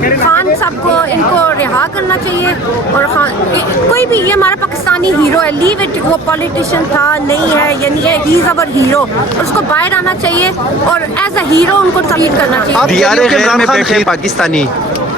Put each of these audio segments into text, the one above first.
خان صاحب کو ان کو رہا کرنا چاہیے. اور کوئی بھی یہ ہمارا پاکستانی ہیرو ہے, لیو اٹ وہ پولیٹیشین تھا نہیں ہے, یعنی ہی از اوور ہیرو. اس کو باہر آنا چاہیے اور ایز اے ہیرو ان کو ٹریٹ کرنا چاہیے. دیار غیر میں بیٹھے پاکستانی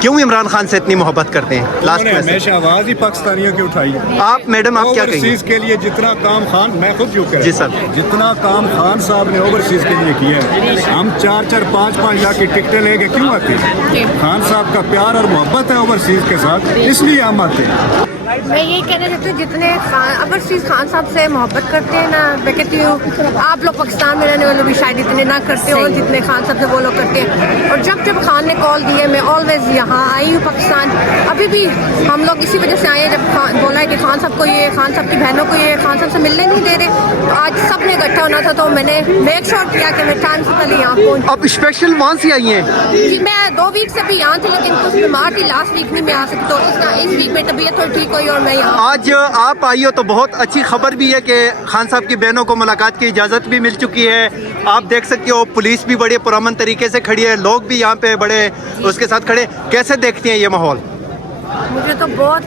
کیوں عمران خان سے اتنی محبت کرتے ہیں؟ لاسٹ میں ہمیشہ آواز ہی پاکستانیوں کی اٹھائی ہے. آپ میڈم آپ کیا کہیں گے؟ اوورسیز کے لیے جتنا کام خان, میں خود یوں کروں جی سر, جتنا کام خان صاحب نے اوورسیز کے لیے کیا ہے, ہم 4-4 5-5 لاکھ کی ٹکٹیں لے کے کیوں آتے ہیں؟ خان صاحب کا پیار اور محبت ہے اوورسیز کے ساتھ, اس لیے ہم آتے ہیں. میں یہی کہنا چاہتی ہوں جتنے اوورسیز خان صاحب سے محبت کرتے ہیں نا, میں کہتی ہوں آپ لوگ پاکستان میں رہنے والے بھی شاید اتنے نہ کرتے ہو جتنے خان صاحب سے وہ لوگ کرتے ہیں. اور جب خان نے کال دی ہے میں آلویز یہاں آئی ہوں پاکستان. ابھی بھی ہم لوگ اسی وجہ سے آئے ہیں جب بولا ہے کہ خان صاحب کو یہ, خان صاحب کی بہنوں کو یہ خان صاحب سے ملنے نہیں دے رہے, تو آج سب نے اکٹھا ہونا تھا, تو میں نے میک شور کیا کہ میں ٹائم سے پہلے یہاں پہنچ. اب اسپیشل وہاں سے آئی ہیں؟ جی میں 2 ویک سے بھی یہاں تھی, لیکن کچھ بیمار تھی, لاسٹ ویک نہیں میں آ سکتی, تو اس ویک میں طبیعت تھوڑی ٹھیک ہوئی اور میں یہاں. آج آپ آئی ہو تو بہت اچھی خبر بھی ہے کہ خان صاحب کی بہنوں کو ملاقات کی اجازت بھی مل چکی ہے. آپ دیکھ سکتے ہو پولیس بھی بڑے پرامن طریقے سے کھڑی ہے, لوگ بھی یہاں پہ بڑے اس کے ساتھ کھڑے. کیسے دیکھتی ہیں یہ ماحول؟ مجھے تو بہت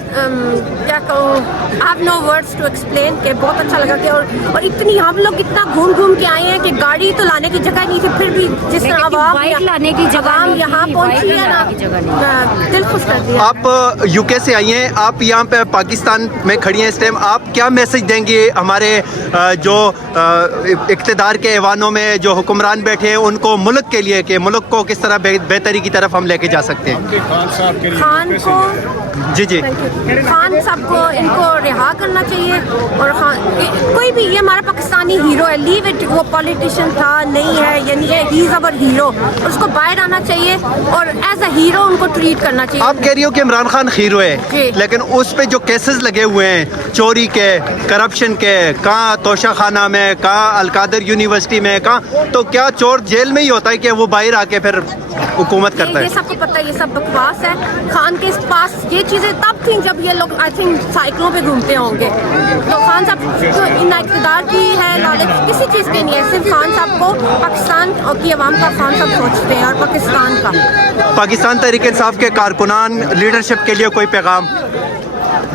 کیا کہوں, آپ نو ورڈس ٹو ایکسپلین, کہ بہت اچھا لگا کہ اور اتنی ہم لوگ اتنا گھوم گھوم کے آئے ہیں کہ گاڑی تو لانے کی جگہ نہیں تھی, پھر بھی جس طرح عوام لانے کی جگہ یہاں پہنچی ہے نا, دل خوش کر دیا. آپ یو کے سے آئی ہیں, آپ یہاں پہ پاکستان میں کھڑی ہیں اس ٹائم, آپ کیا میسج دیں گے ہمارے جو اقتدار کے ایوانوں میں جو حکمران بیٹھے ہیں ان کو, ملک کے لیے, کہ ملک کو کس طرح بہتری کی طرف ہم لے کے جا سکتے ہیں؟ خان کو جی خان صاحب کو ان کو رہا کرنا چاہیے. اور کوئی بھی یہ ہمارا پاکستانی ہیرو ہے, لیو اٹ وہ پولیٹیشین تھا نہیں ہے, یعنی ہی از اوور ہیرو. اس کو باہر آنا چاہیے اور ایز اے ہیرو ان کو ٹریٹ کرنا چاہیے. آپ کہہ رہی ہو کہ عمران خان ہیرو ہے, لیکن اس پہ جو کیسز لگے ہوئے ہیں چوری کے, کرپشن کے, کہاں توشہ خانہ میں, کہاں القادر یونیورسٹی میں, کہاں, تو کیا چور جیل میں ہی ہوتا ہے کہ وہ باہر آ کے پھر حکومت کرتا ہے؟ یہ سب کو پتہ ہے, یہ سب بکواس ہے. خان کے پاس یہ چیزیں تب تھیں جب یہ لوگ آئی تھنک سائیکلوں پہ گھومتے ہوں گے. تو خان صاحب کو ان اقتدار کی ہے نالج کسی چیز کی نہیں ہے, صرف خان صاحب کو پاکستان کی عوام کا خان صاحب سوچتے ہیں اور پاکستان کا. پاکستان تحریک انصاف کے کارکنان لیڈرشپ کے لیے کوئی پیغام؟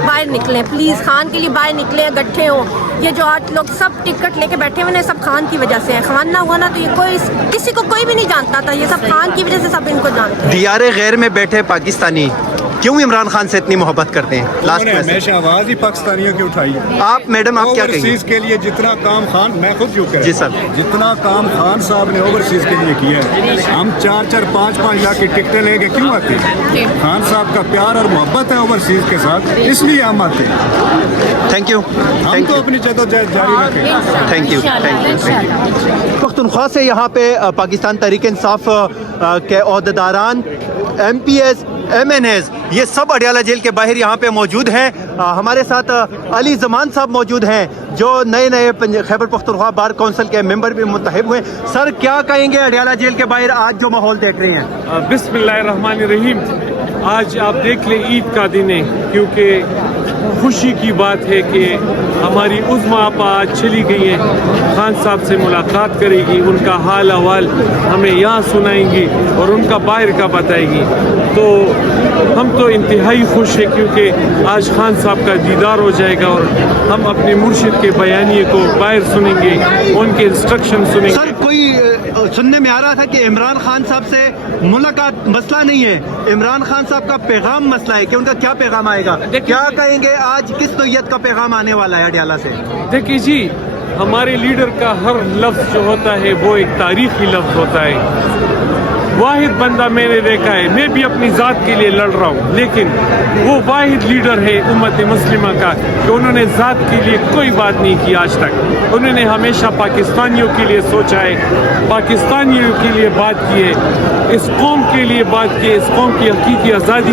باہر نکلیں پلیز, خان کے لیے باہر نکلیں, اکٹھے ہوں. یہ جو آج لوگ سب ٹکٹ لے کے بیٹھے ہوئے ہیں سب خان کی وجہ سے ہیں. خان نہ ہوا نا تو یہ کوئی کسی کو کوئی بھی نہیں جانتا تھا, یہ سب خان کی وجہ سے سب ان کو جانتے ہیں. دیار غیر میں بیٹھے پاکستانی کیوں عمران خان سے اتنی محبت کرتے ہیں؟ لاسٹ میں ہمیشہ آواز ہی پاکستانیوں کی اٹھائی ہے. آپ میڈم آپ کیا کہیں گے؟ اوورسیز کے لیے جتنا کام خان, میں خود یوں کروں جی سر, جتنا کام خان صاحب نے اوورسیز کے لیے کیا ہے, ہم 4-4 5-5 لاکھ کی ٹکٹیں لے کے کیوں آتے ہیں؟ خان صاحب کا پیار اور محبت ہے اوورسیز کے ساتھ, اس لیے ہم آتے ہیں. Thank you. ہم تو اپنی جدوجہد جاری رکھیں. Thank you. پختونخوا سے یہاں پہ پاکستان تحریک انصاف کے عہدیداران, M P As, M N As, یہ سب اڈیالہ جیل کے باہر یہاں پہ موجود ہیں. ہمارے ساتھ علی زمان صاحب موجود ہیں جو نئے خیبر پختونخوا بار کونسل کے ممبر بھی منتخب ہوئے. سر کیا کہیں گے اڈیالہ جیل کے باہر آج جو ماحول دیکھ رہے ہیں؟ بسم اللہ الرحمن الرحیم. آج آپ دیکھ لیں عید کا دن ہے, کیونکہ خوشی کی بات ہے کہ ہماری عظمیٰ آپا آج چلی گئی ہیں, خان صاحب سے ملاقات کرے گی, ان کا حال احوال ہمیں یہاں سنائیں گی اور ان کا باہر کا بتائے گی. تو ہم تو انتہائی خوش ہیں کیونکہ آج خان صاحب کا دیدار ہو جائے گا اور ہم اپنے مرشد کے بیانیے کو باہر سنیں گے, ان کے انسٹرکشن سنیں گے. سر کوئی سننے میں آ رہا تھا کہ عمران خان صاحب سے ملاقات مسئلہ نہیں ہے, عمران خان صاحب کا پیغام مسئلہ ہے, کہ ان کا کیا پیغام آئے گا؟ کیا کہیں گے آج کس نوعیت کا پیغام آنے والا ہے اڈیالہ سے؟ دیکھیے جی, ہمارے لیڈر کا ہر لفظ جو ہوتا ہے وہ ایک تاریخی لفظ ہوتا ہے. واحد بندہ میں نے دیکھا ہے, میں بھی اپنی ذات کے لیے لڑ رہا ہوں, لیکن وہ واحد لیڈر ہے امت مسلمہ کا کہ انہوں نے ذات کے لیے کوئی بات نہیں کی آج تک. انہوں نے ہمیشہ پاکستانیوں کے لیے سوچا ہے, پاکستانیوں کے لیے بات کی ہے, اس قوم کے لیے بات کی ہے, اس قوم کی حقیقی آزادی